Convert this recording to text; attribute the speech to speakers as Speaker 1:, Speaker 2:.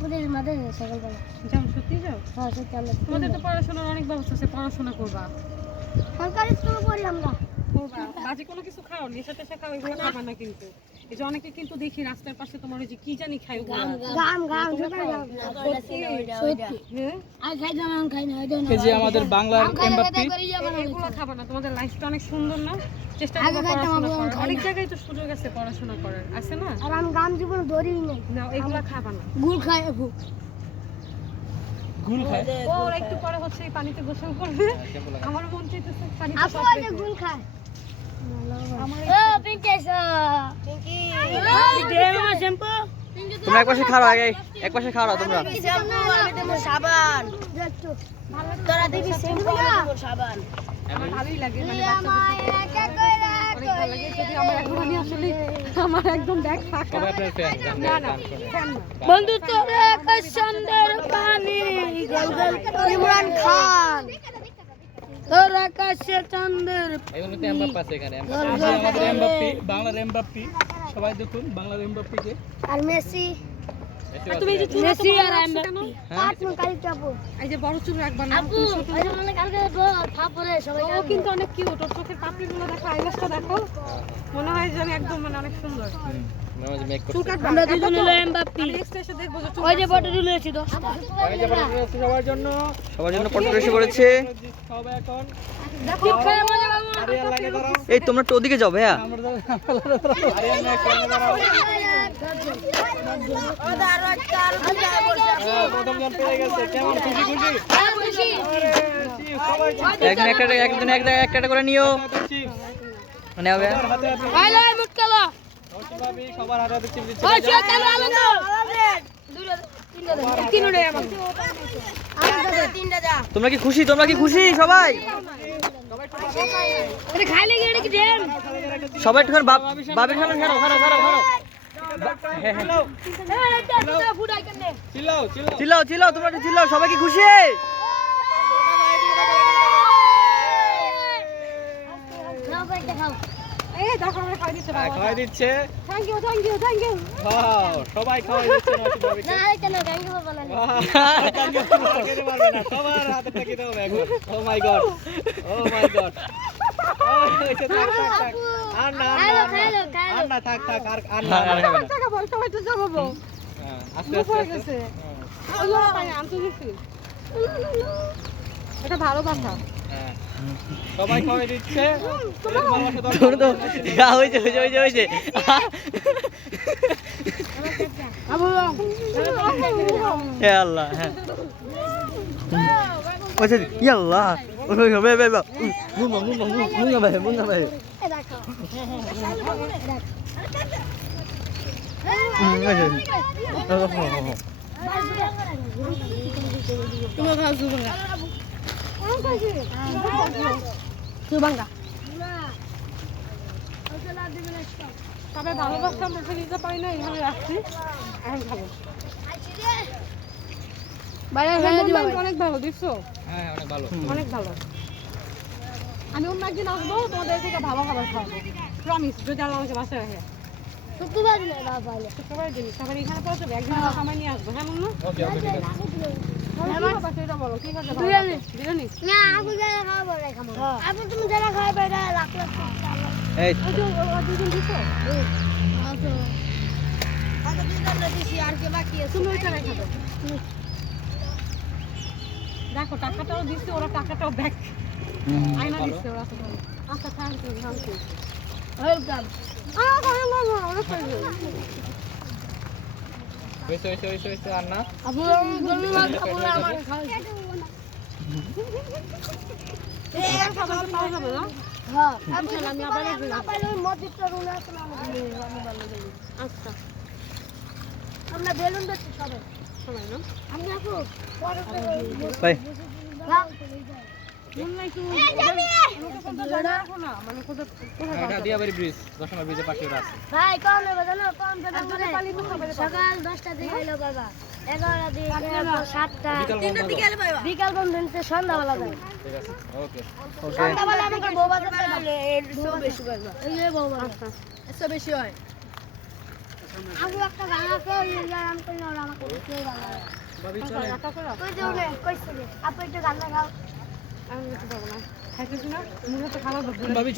Speaker 1: জামপুরের মাঠে সকালবেলা
Speaker 2: যাও সত্যি যাও?
Speaker 1: হ্যাঁ সত্যি আমরা
Speaker 2: তোমাদের তো পড়াশোনার অনেক ব্যবস্থা আছে পড়াশোনা করবা।
Speaker 1: সরকারি স্কুলে পড়লাম আমরা
Speaker 2: করবা বাজে কোনো কিছু খাও নেশা টেশা খাও এগুলো খাবা না কিন্তু। এই যে অনেকে কিন্তু দেখি রাস্তার পাশে তোমার ওই যে কি জানি খাই হ্যাঁ
Speaker 3: এই যে আমাদের বাংলার এমবাপ্পি।
Speaker 2: এগুলো খাবা না তোমাদের লাইফটা অনেক সুন্দর না? চেষ্টা পড়াশোনা করার। অনেক জায়গায় তো সুযোগ আছে পড়াশোনা করার। আছে না?
Speaker 1: আর আমি গাম জীবন ধরি
Speaker 2: না এগুলো খাবা না।
Speaker 1: গুড় খাই আপু
Speaker 3: গুল খায়?
Speaker 2: ও একটু পরে হচ্ছে পানিতে গোসল করবে। আমার মন চাইতেছে পানিতে
Speaker 1: খায়।
Speaker 3: তোমরা একপাশে আগে একপাশে তোমরা।
Speaker 1: শ্যাম্পু সাবান। তোরা দিবি শ্যাম্পু? সাবান।
Speaker 2: আমার ভালোই লাগে মানে
Speaker 1: বন্ধু তোর সুন্দর পানি ইমরান খান। তোর আকাশে চন্দ্র
Speaker 3: এগুলো তো এমবাপ্পি আছে এখানে আমাদের এমবাপ্পি বাংলার এমবাপ্পি সবাই দেখুন বাংলার এমবাপ্পিকে।
Speaker 1: আর মেসি।
Speaker 2: আর তুমি এই যে চুল
Speaker 1: মেসি আর
Speaker 2: আর
Speaker 1: এমবাপ্পে।
Speaker 3: হ্যাঁ
Speaker 1: আত্ম কালিক আপু
Speaker 2: এই যে বড় চুল রাখবা না
Speaker 1: আপু
Speaker 2: তুমি ছোট
Speaker 1: ওই যে মনে কালকে থাপরে সবাই
Speaker 2: ও কিন্তু অনেক কিউট ওর চোখের পাপড়িগুলো দেখো আইলাসটা দেখো। মনে হয় যেন একদম মানে অনেক সুন্দর।
Speaker 1: আমরা দুজন হলো এমবাপ্পি ওই যে বটে
Speaker 3: এই আছে সবার জন্য সবার জন্য পটল সবাই এখন
Speaker 4: তোমরা একটু ওদিকে যাও ভাইয়া
Speaker 3: একটু হ্যাঁ,
Speaker 4: করে নিও মানে
Speaker 3: সবার হাতে
Speaker 4: তোমরা কি খুশি? তোমরা কি খুশি সবাই? সবাই একটুখানি খারো খারো খারো
Speaker 3: চিল্লাও, চিল্লাও,
Speaker 4: তোমরা একটু চিল্লাও সবাই কি খুশি?
Speaker 1: খাও
Speaker 2: এই দেখো আমরা খাই দিচ্ছে
Speaker 3: হ্যাঁ,
Speaker 2: বাবা
Speaker 3: খাওয়াই দিচ্ছে
Speaker 2: thank you thank you thank you
Speaker 3: সবাই দিচ্ছে।
Speaker 1: না বাবা না
Speaker 3: খেতে পারবে না, হাতে থেকে হবে এখন। My God. Oh, থাক, থাক, থাক। আর না, না, থাক, থাক, আর- আর না,
Speaker 4: আর না।
Speaker 2: বল সবাই তো যাব
Speaker 3: হ্যাঁ, আস্তে, আস্তে,
Speaker 2: হয়ে
Speaker 3: হ্যাঁ,
Speaker 2: আমি তো এটা
Speaker 3: হ্যাঁ। সবাই খাওয়াই দিচ্ছে।
Speaker 4: তোমরা তো। গা হয়েছে হয়েছে হয়েছে হয়েছে। আল্লাহ হ্যাঁ। ইয়া ওই বে বে
Speaker 2: তুমি খাও তবে ভালোবাসা মুখে দিতে পারি না এইভাবে রাখছি। এখন খাব অনেক ভালো দেখছ?
Speaker 3: হ্যাঁ, অনেক ভালো।
Speaker 2: আমি অন্য একদিন আসব তোমাদের থেকে ভালো খাবার খাওয়াবো। প্রমিস যদি আল্লাহ আমাকে বাসায় রাখে।
Speaker 1: শুক্রবার দিন
Speaker 2: শুক্রবার দিন সবার এখানে পৌঁছে যাবে একদিন আমার সময় নিয়ে আসব হ্যাঁ মুন্নু? দেখো টাকাটাও দিচ্ছে ওরা টাকাটাও ব্যাক আয়না দিচ্ছে ওরা আচ্ছা thank you thank you
Speaker 1: welcome
Speaker 2: ওরা খাইবে
Speaker 3: হয়েছে, হয়েছে, হয়েছে, হয়েছে, আর না?
Speaker 1: গরু মাছ আপু আমার খাওয়াই
Speaker 2: খাবার পাওয়া যাবে না
Speaker 1: হ্যাঁ
Speaker 2: আমি আবার
Speaker 1: না পাইলে মসজিদটা ভালো লাগে
Speaker 2: আচ্ছা
Speaker 1: আমরা বেলুন দিচ্ছি সবাই
Speaker 2: সবাই না
Speaker 1: আমি আপু পরে
Speaker 4: ভাই
Speaker 1: সকাল দশটা দিকে এলো বাবা এগারোটা দিকে সাতটা
Speaker 3: বিকাল বন্ধ
Speaker 1: সন্ধ্যাবেলা যায় সন্ধ্যাবেলা আমাকে বউ বাজার বেশি হয় আমি একটা গান আছে আরাম করলে ওরা আমাকে বেশি গান গাও
Speaker 2: আমি কিছু পাবো না। খাইতেছি না মুখে তো খাবার
Speaker 3: ভাবি